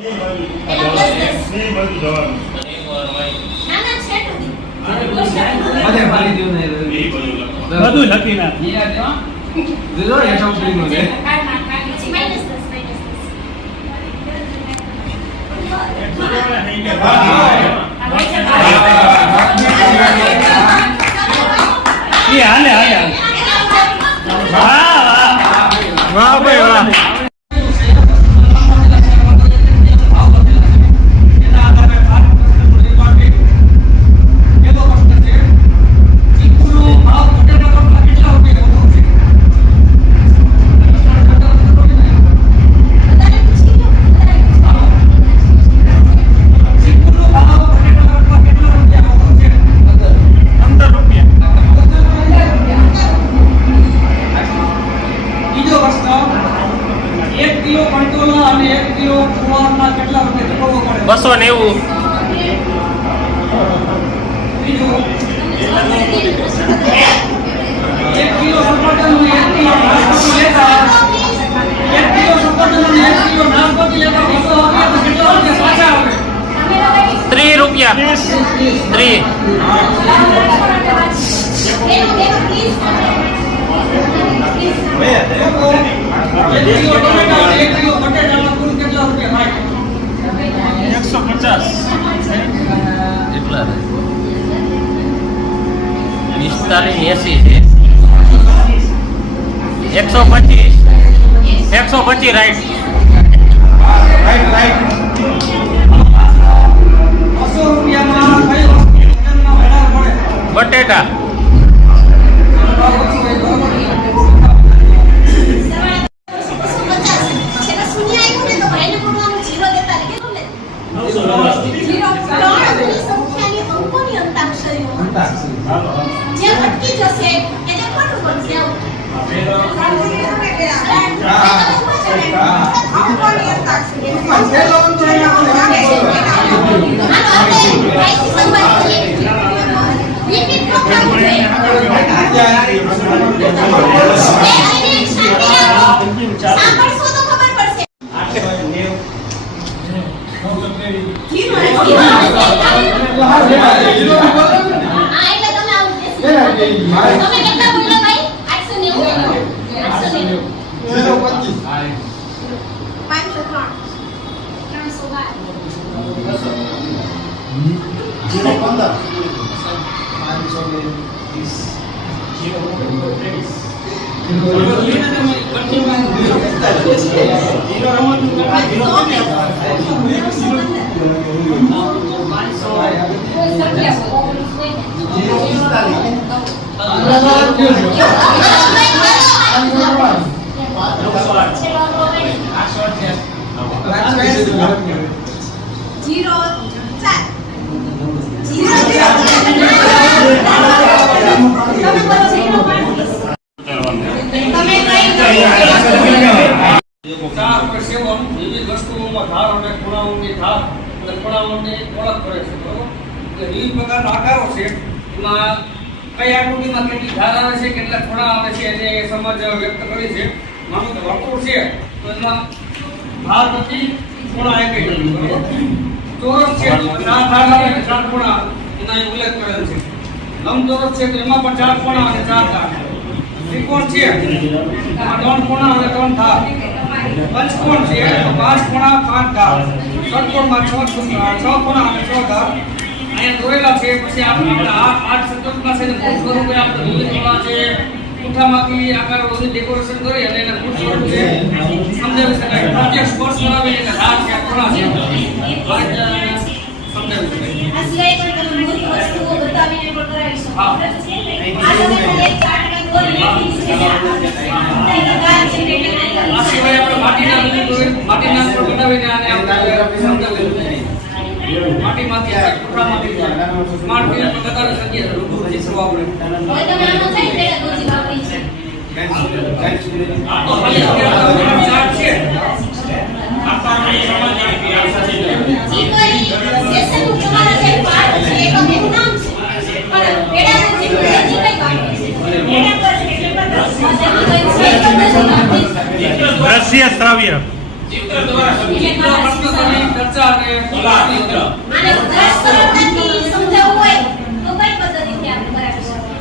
બધું લખી નાખ. હાલે હાલે વાહ ભાઈ વાહ. બસો 90. ₹3. 3. એટલા 45 80 છે. 125 રાઈટ. બટેટા વિવિધ પ્રકારના આકારો છે. એમાં કઈ આકૃતિમાં કેટલી ધાર આવે છે, કેટલા ખૂણા આવે છે એને સમજ વ્યક્ત કરી છે. માનો કે વર્તુળ છે તો એમાં ધાર પ્રતિ ખૂણા એક ચોરસ છે તો 4 ધાર આવે અને 4 ખૂણા એના ઉલ્લેખ કરેલ છે. લંબચોરસ છે તો એમાં પણ 4 ખૂણા અને 4 ધાર. ત્રિકોણ છે એમાં 3 ખૂણા અને 3 ધાર. પંચકોણ છે તો 5 ખૂણા 5 ધાર. ષટકોણમાં 6 ખૂણા અને 6 ધાર અહીંયા દોરેલા છે. પછી આપણે આ સંકલ્પમાં છે મૂળ સ્વરૂપે આપણે વિવિધ કલા છે ઉઠામાંથી આકાર બધું ડેકોરેશન કરી અને એને મૂળ સ્વરૂપ છે સમજાવી શકાય. પ્રત્યક્ષ સ્પર્શ કરાવી એને ધાર છે ખૂણા છે સમજાવી શકાય. આ સિવાય પણ તમે મોટી વસ્તુઓ બતાવીને પણ કરાવી શકો. આ તમે એક ચાર્ટ દોરી લીધી છે આ સિવાય આપણે માટીના પર બનાવીને આને આપણે સમજાવી માટીમાંથી કોઠામાંથી સ્માર્ટ મીટર પર લગાવી શકીએ રૂબરૂ ચિત્રો આપણે. હવે તમે આનો કઈ પેડાગોજી વાપરી છે? આ તો ખાલી અત્યારે ચાર્ટ છે. જી કોઈ સેશન નું તમારા જે પાર્ટ છે એ તો એનું નામ છે પણ પેડાગોજી નું જી કઈ વાપરી છે? પેડાગોજી એટલે દ્રશ્ય શ્રાવ્ય ચિત્ર દ્વારા ચિત્ર, પ્રશ્નોત્તરી, ચર્ચા અને કલા ચિત્ર. આને વધારે સરળતાથી સમજાવવું હોય તો કઈ પદ્ધતિથી આપણે કરાવી શકીએ?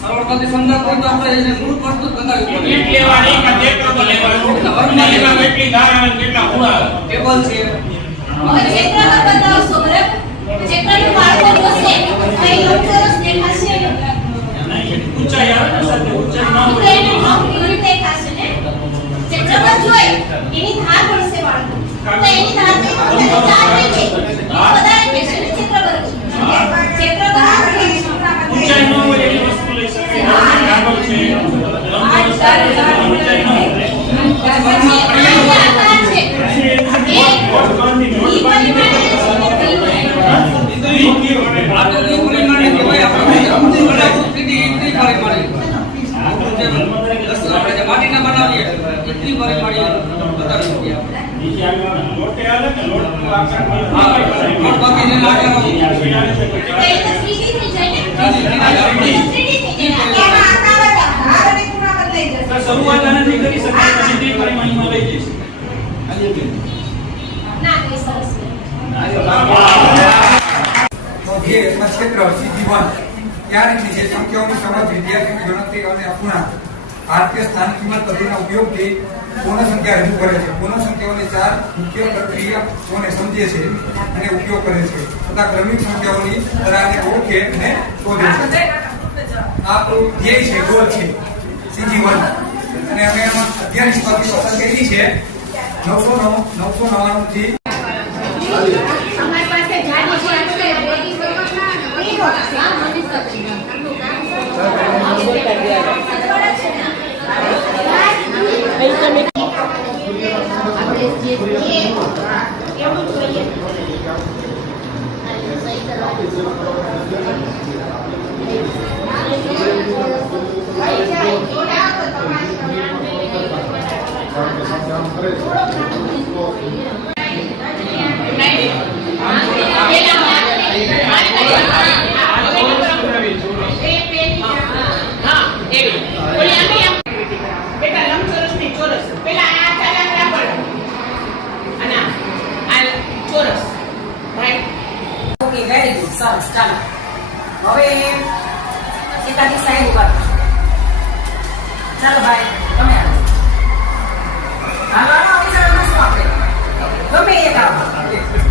સરળતાથી સમજાવવું હોય તો આપણે એને મૂળ પ્રસ્તુત બનાવવી પડે. કેટલી લેવાની કે ચિત્ર તો લેવાનું વર્ગમાં કેટલી ધારા અને કેટલા ગુણ આવે. ટેબલ છે. હવે ચિત્રમાં બતાવશો બરાબર? ચિત્રનું બાળકો જોશે કઈ લંબચોરસ દેખાશે ઊંચાઈ આવે ને સાથે ઊંચાઈ ના તો હોય એને લંબચોરસ દેખાશે ને ચિત્રમાં જોઈ એની ધાર પડશે બાળકો તો એની ધાર ને ચાર થઈ ગઈ વધારે કહેશે ને ચિત્ર બરાબર ચિત્ર બરાબર ઊંચાઈ ન હોય એવી વસ્તુ લઈ શકે આગળ છે લંબચોરસ સાથે ઊંચાઈ ન હોય આ તો પરિમાણે કહેવાય આપણે અમુક બનાવવું ત્રિપરિમાણીય. આપણે જે માટીના બનાવીએ એ ત્રિપરિમાણીય બતાવી શકીએ આપણે. નીચે આગળ લોટે આવે ને લોટનો આકાર હા, બાકી જે આકાર આવે. શરૂઆત આનાથી કરી શકાય પછી ત્રિપરિમાણીયમાં લઈ જઈશું. તો જે ક્ષેત્ર સીધી ત્યાં જે સંખ્યાઓની સમજ વિદ્યાર્થી ગણતરી અને અપૂર્ણાંક ભારતીય સ્થાનિક કિંમત પદ્ધતિના ઉપયોગથી પૂર્ણ સંખ્યા રજૂ કરે છે. પૂર્ણ સંખ્યાઓની ચાર મુખ્ય પ્રક્રિયાઓને સમજે છે અને ઉપયોગ કરે છે તથા ક્રમિક સંખ્યાઓની તરાને ઓળખે અને શોધે છે. આ આપણું ધ્યેય છે, ગોલ છે CG1 અને અમે એમાં 11 નિષ્પત્તિ પસંદ કરી છે 999 થી અમારી પાસે જાડી છે ઓકે વેરી ગુડ સરસ ચાલો હવે એકાદી સાઈડ ઉપર ચાલો ભાઈ તમે હાલો હાલો હવે ચાલો આપણે ગમે એક આવો